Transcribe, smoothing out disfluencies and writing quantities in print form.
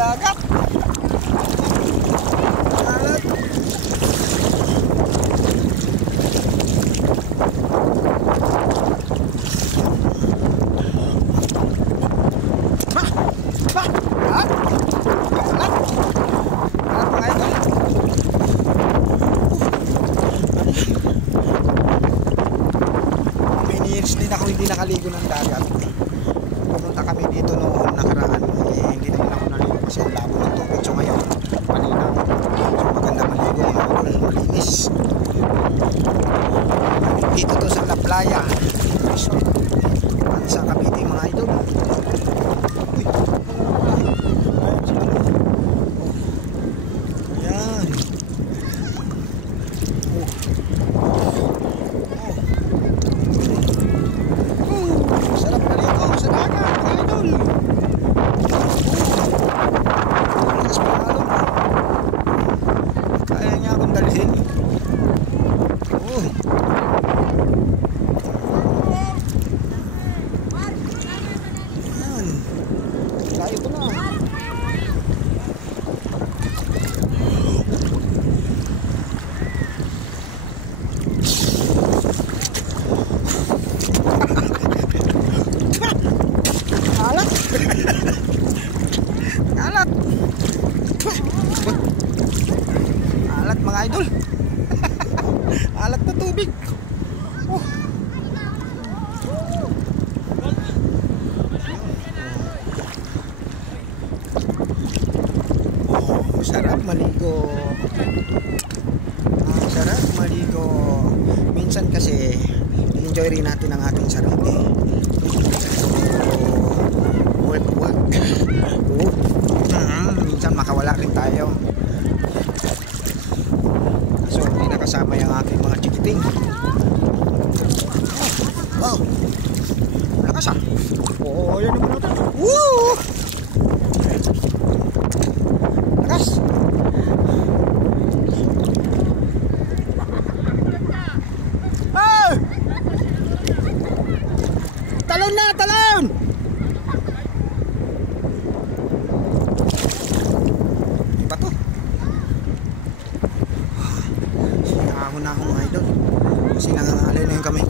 dagat. Alat. Din ako hindi nakaligo ng dagat. Pumunta kami dito noong nakaraan, hindi naman ako naligo kasi ang labo ng tubig. So ngayon, malinaw. So maganda maligo, malinis. Dito to sa La Playa Resort, sa Cavite mga idol. Yan. Sarap maligo sa dagat mga idol. Lakas pangalong. Kaya niya akong dalhin. Yan. Layo ko na. Alat. Alat. Alat mga idol. Alat na tubig. Sarap maligo. Sarap maligo. Minsan kasi enjoy rin natin ang ating sarili. Work. Minsan makawala rin tayo. So hindi nakasama yung aking mga chikiting. Lakas ah. Yan naman natin. Woo! Lakas. Talon na, talon! Iba to. Sinahon na ako mga idol. Kasi nangangalay na yung kamay ko.